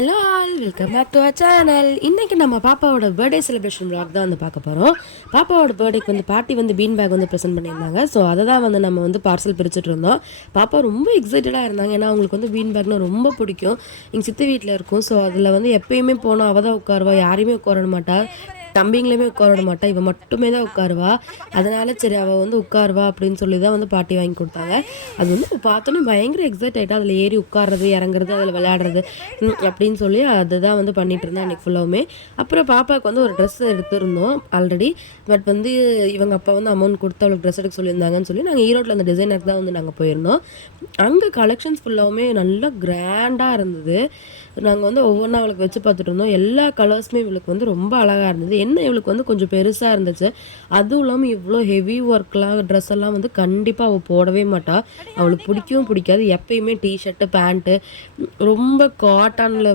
Hello all, welcome back to our channel. இன்றைக்கி நம்ம பாப்பாவோட பர்த்டே செலிப்ரேஷன் விளாக் தான் பார்க்க போகிறோம். பாப்பாவோட பர்த்டேக்கு பாட்டி பீன் பேக் ப்ரெசென்ட் பண்ணியிருந்தாங்க. ஸோ அதை தான் நம்ம பார்சல் பிரிச்சுட்டு இருந்தோம். பாப்பா ரொம்ப எக்ஸைட்டடாக இருந்தாங்க. ஏன்னா அவங்களுக்கு பீன் பேக்னால் ரொம்ப பிடிக்கும். எங்கள் சித்தி வீட்டில் இருக்கும். ஸோ அதில் எப்பயுமே போனால் அவள் தான் உட்காருவா, யாரையுமே உட்கார மாட்டாள். தம்பிங்களையுமே உட்கார விட மாட்டா, இவன் மட்டுமே தான் உட்காருவா. அதனால் சரி அவள் உட்காருவா அப்படின்னு சொல்லி தான் பாட்டி வாங்கி கொடுத்தாங்க. அது பார்த்தோன்னே பயங்கர எக்ஸைட் ஆகிட்டா. அதில் ஏறி உட்கார்றது, இறங்குறது, அதில் விளையாடுறது அப்படின்னு சொல்லி அதுதான் பண்ணிட்டு இருந்தேன் அன்றைக்கி ஃபுல்லாகவுமே. அப்புறம் பாப்பாவுக்கு ஒரு ட்ரெஸ் எடுத்துருந்தோம் ஆல்ரெடி. பட் இவங்க அப்பா அமௌண்ட் கொடுத்து அவளுக்கு ட்ரெஸ் எடுக்க சொல்லியிருந்தாங்கன்னு சொல்லி நாங்கள் ஈரோட்டில் அந்த டிசைனருக்கு தான் நாங்கள் போயிருந்தோம். அங்கே கலெக்ஷன்ஸ் ஃபுல்லாகவுமே நல்லா கிராண்டாக இருந்தது. நாங்கள் ஒவ்வொன்றா அவளுக்கு வச்சு பார்த்துட்டு இருந்தோம். எல்லா கலர்ஸுமே இவளுக்கு ரொம்ப அழகாக இருந்தது. என்ன இவளுக்கு கொஞ்சம் பெருசாக இருந்துச்சு. அதுவும் இல்லாமல் இவ்வளோ ஹெவி ஒர்க்லாம் ட்ரெஸ் எல்லாம் கண்டிப்பாக அவள் போடவே மாட்டாள். அவளுக்கு பிடிக்கவும் பிடிக்காது. எப்பயுமே டிஷர்ட்டு, பேண்ட்டு, ரொம்ப காட்டனில்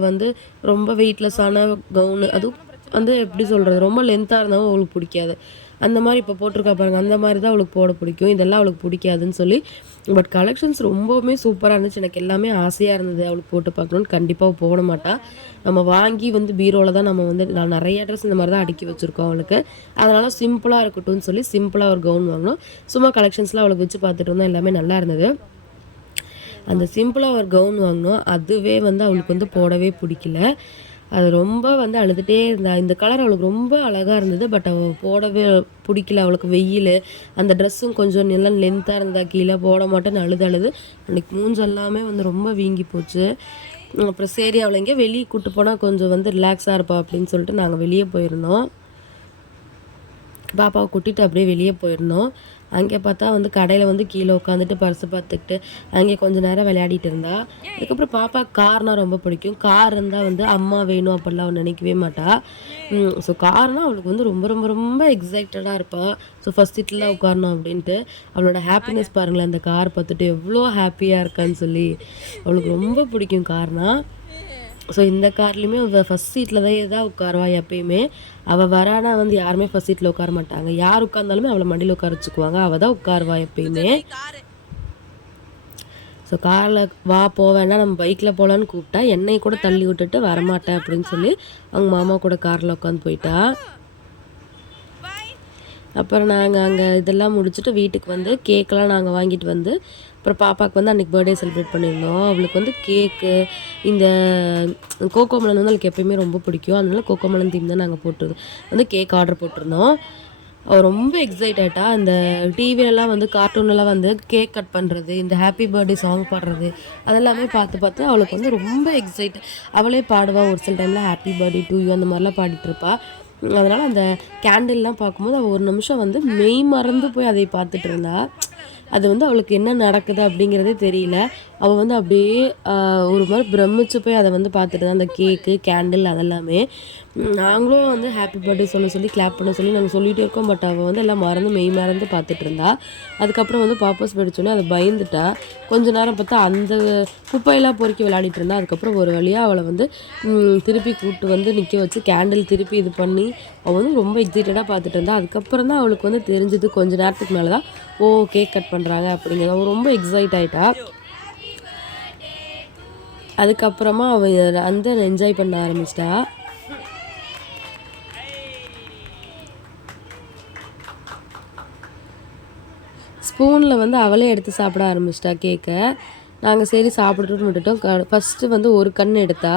ரொம்ப வெயிட்லெஸ்ஸான கவுனு, அதுவும் எப்படி சொல்கிறது, ரொம்ப லென்த்தாக இருந்தாலும் அவளுக்கு பிடிக்காது. அந்த மாதிரி இப்போ போட்டிருக்கா பாருங்கள், அந்த மாதிரி தான் அவளுக்கு போட பிடிக்கும். இதெல்லாம் அவளுக்கு பிடிக்காதுன்னு சொல்லி. பட் கலெக்ஷன்ஸ் ரொம்பவுமே சூப்பராக இருந்துச்சு. எனக்கு எல்லாமே ஆசையாக இருந்தது அவளுக்கு போட்டு பார்க்கணுன்னு. கண்டிப்பாக போட மாட்டாள். நம்ம வாங்கி பீரோவில் தான் நான் நிறைய ட்ரெஸ் இந்த மாதிரி தான் அடுக்கி வச்சுருக்கோம் அவளுக்கு. அதனால் சிம்பிளாக இருக்கட்டும்னு சொல்லி சிம்பிளாக ஒரு கவுன் வாங்கினோம். சும்மா கலெக்ஷன்ஸ்லாம் அவளுக்கு வச்சு பார்த்துட்டு இருந்தோம். எல்லாமே நல்லா இருந்தது. அந்த சிம்பிளாக ஒரு கவுன் வாங்கினோம். அதுவே அவளுக்கு போடவே பிடிக்கல. அது ரொம்ப அழுதுகிட்டே இருந்தா. இந்த கலர் அவளுக்கு ரொம்ப அழகாக இருந்தது. பட் அவள் போடவே பிடிக்கல. அவளுக்கு வெயில், அந்த ட்ரெஸ்ஸும் கொஞ்சம் நல்லா லென்த்தாக இருந்தா கீழே போட மாட்டேன்னு அழுது அன்றைக்கி மூஞ்செல்லாமே ரொம்ப வீங்கி போச்சு. அப்புறம் சரி அவளை எங்கேயோ வெளியே கூப்பிட்டு போனால் கொஞ்சம் ரிலாக்ஸாக இருப்பா அப்படின்னு சொல்லிட்டு நாங்கள் வெளியே போயிருந்தோம். பாப்பாவை கூட்டிகிட்டு அப்படியே வெளியே போயிருந்தோம். அங்கே பார்த்தா கடையில் கீழே உட்காந்துட்டு பர்ஸை பார்த்துக்கிட்டு அங்கே கொஞ்சம் நேரம் விளையாடிட்டு இருந்தா. அதுக்கப்புறம் பாப்பா கார்னால் ரொம்ப பிடிக்கும். கார் இருந்தால் அம்மா வேணும் அப்படிலாம் அவள் நினைக்கவே மாட்டாள். ஸோ கார்னால் அவளுக்கு ரொம்ப ரொம்ப ரொம்ப எக்ஸைட்டடாக இருப்பாள். ஸோ ஃபஸ்ட் சீட்டில் தான் உட்காரணும் அப்படின்ட்டு. அவளோட ஹாப்பினஸ் பாருங்களேன், அந்த கார் பார்த்துட்டு எவ்வளோ ஹாப்பியாக இருக்கான்னு சொல்லி. அவளுக்கு ரொம்ப பிடிக்கும் கார்னால். ஸோ இந்த கார்லேயுமே அவள் ஃபஸ்ட் சீட்டில் தான் உட்காருவா எப்பயுமே. அவள் வரானா யாருமே ஃபஸ்ட் சீட்டில் உட்கார மாட்டாங்க. யார் உட்கார்ந்தாலுமே அவளை மடியில் உட்கார வச்சுக்குவாங்க. அவள் தான் உட்காருவா எப்பயுமே. ஸோ காரில் வா போவேன்னா நம்ம பைக்கில் போகலான்னு கூப்பிட்டா என்னை கூட தள்ளி விட்டுட்டு வரமாட்டேன் அப்படின்னு சொல்லி அவங்க மாமா கூட காரில் உட்காந்து போயிட்டா. அப்புறம் நாங்கள் அங்கே இதெல்லாம் முடிச்சுட்டு வீட்டுக்கு கேக்கெலாம் நாங்கள் வாங்கிட்டு அப்புறம் பாப்பாவுக்கு அன்றைக்கி பர்த்டே செலிப்ரேட் பண்ணியிருந்தோம். அவளுக்கு கேக்கு, இந்த கோகோமலன் அவளுக்கு எப்பயுமே ரொம்ப பிடிக்கும். அதனால கோகோமலன் தீம் தான் நாங்கள் போட்டு கேக் ஆர்டர் போட்டிருந்தோம். அவள் ரொம்ப எக்ஸைட் ஆகிட்டா. அந்த டிவிலெலாம் கார்ட்டூன்லாம் கேக் கட் பண்ணுறது, இந்த ஹாப்பி பர்த்டே சாங் பாடுறது, அதெல்லாமே பார்த்து அவளுக்கு ரொம்ப எக்ஸைட். அவளே பாடுவாள். ஒரு சில டைமில் ஹாப்பி பர்த்டே டு யூ அந்த மாதிரிலாம் பாடிட்டுருப்பாள். அதனால் அந்த கேண்டில்லாம் பார்க்கும்போது அவள் ஒரு நிமிஷம் மெய் மறந்து போய் அதை பார்த்துட்டு இருந்தா. அது அவளுக்கு என்ன நடக்குது அப்படிங்கிறதே தெரியல. அவள் அப்படியே ஒரு மாதிரி பிரமிச்சு போய் அதை பார்த்துட்டு தான் அந்த கேக்கு, கேண்டில் அதெல்லாமே. நாங்களும் ஹாப்பி பர்த்டே சொல்லி கிளாப் பண்ண சொல்லி நாங்கள் சொல்லிகிட்டே இருக்கோம். பட் அவள் எல்லாம் மெய் மறந்து பார்த்துட்டு இருந்தா. அதுக்கப்புறம் பாப்பஸ் படித்தோன்னே அதை பயந்துட்டா. கொஞ்ச நேரம் பார்த்தா அந்த குப்பையெல்லாம் பொறுக்கி விளையாடிட்டு இருந்தா. அதுக்கப்புறம் ஒரு வழியாக அவளை திருப்பி கூப்பிட்டு நிற்க வச்சு கேண்டில் திருப்பி இது பண்ணி அவள் ரொம்ப எக்ஸைட்டடாக பார்த்துட்டு இருந்தா. அதுக்கப்புறம் தான் அவளுக்கு தெரிஞ்சது கொஞ்ச நேரத்துக்கு மேலே தான் கேக் கட் பண்ணுறாங்க அப்படிங்கிறது. அவள் ரொம்ப எக்ஸைட் ஆகிட்டா. அதுக்கப்புறமா அவள் என்ஜாய் பண்ண ஆரம்பிச்சிட்டா. ஸ்பூனில் அவளே எடுத்து சாப்பிட ஆரம்பிச்சிட்டா கேக்கை. நாங்கள் சரி சாப்பிட்டுட்டு விட்டுட்டோம். ஃபஸ்ட்டு ஒரு கண் எடுத்தா.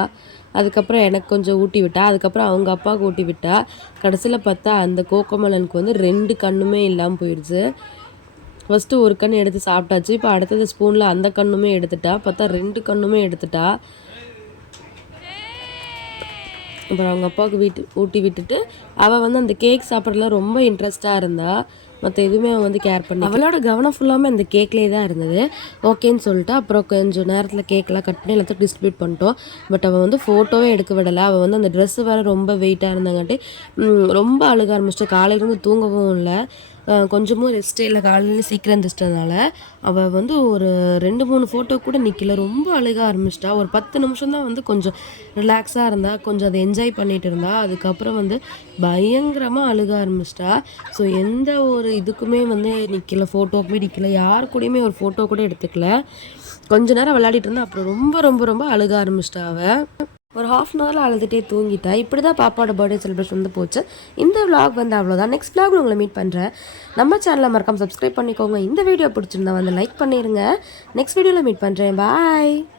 அதுக்கப்புறம் எனக்கு கொஞ்சம் ஊட்டி விட்டா. அதுக்கப்புறம் அவங்க அப்பாவுக்கு ஊட்டி விட்டா. கடைசியில் பார்த்தா அந்த கோகோமலனுக்கு 2 கண்ணுமே இல்லாமல் போயிடுச்சு. ஃபஸ்ட்டு ஒரு கண் எடுத்து சாப்பிட்டாச்சு. இப்போ அடுத்தது ஸ்பூனில் அந்த கண்ணுமே எடுத்துட்டா. பார்த்தா 2 கண்ணுமே எடுத்துட்டா. அப்புறம் அவங்க அப்பாவுக்கு ஊட்டி விட்டுட்டு அவள் அந்த கேக் சாப்பிட்றதுல ரொம்ப இன்ட்ரெஸ்ட்டாக இருந்தா. மற்ற எதுவுமே அவன் கேர் பண்ணி அவளோட கவனம் ஃபுல்லாமே அந்த கேக்லேயே தான் இருந்தது. ஓகேன்னு சொல்லிட்டு அப்புறம் கொஞ்சம் நேரத்தில் கேக்கெலாம் கட் பண்ணி எல்லாத்தையும் டிஸ்ட்ரிபியூட் பண்ணிட்டோம். பட் அவள் ஃபோட்டோவே எடுக்க விடலை. அவள் அந்த ட்ரெஸ்ஸு வேறு ரொம்ப வெயிட்டாக இருந்தாங்காட்டி ரொம்ப அழுக ஆரம்பிச்சிட்டு. காலையிலேருந்து தூங்கவும் இல்லை, கொஞ்சமும் ரெஸ்ட்டே இல்லை. காலையில் சீக்கிரம் எழுந்திரிச்சிட்டதுனால அவள் ஒரு 2-3 ஃபோட்டோ கூட நிற்கல. ரொம்ப அழுக ஆரம்பிச்சிட்டா. ஒரு 10 நிமிஷம் தான் கொஞ்சம் ரிலாக்ஸாக இருந்தா. கொஞ்சம் அதை என்ஜாய் பண்ணிகிட்டு இருந்தா. அதுக்கப்புறம் பயங்கரமாக அழுக ஆரம்பிச்சிட்டா. ஸோ எந்த ஒரு இதுக்குமே நிற்கல, ஃபோட்டோக்குமே நிற்கல, யார் கூடயுமே ஒரு ஃபோட்டோ கூட எடுத்துக்கல. கொஞ்ச நேரம் விளையாடிட்டு இருந்தா. அப்புறம் ரொம்ப ரொம்ப ரொம்ப அழுக ஆரம்பிச்சிட்டா அவள். ஒரு ஹாஃப் அன் ஹவரில் அழுதுகிட்டே தூங்கிட்டேன். இப்படி தான் பாப்பாவோட பர்த்டே செலிப்ரேஷன் வந்து போச்சு. இந்த vlog வந்து அவ்வளோதான். நெக்ஸ்ட் vlogல உங்களை மீட் பண்ணுறேன். நம்ம சேனலை மறக்காம சப்ஸ்கிரைப் பண்ணிக்கோங்க. இந்த வீடியோ பிடிச்சிருந்தா வந்து லைக் பண்ணிடுங்க. நெக்ஸ்ட் வீடியோவில் மீட் பண்ணுறேன். பாய்.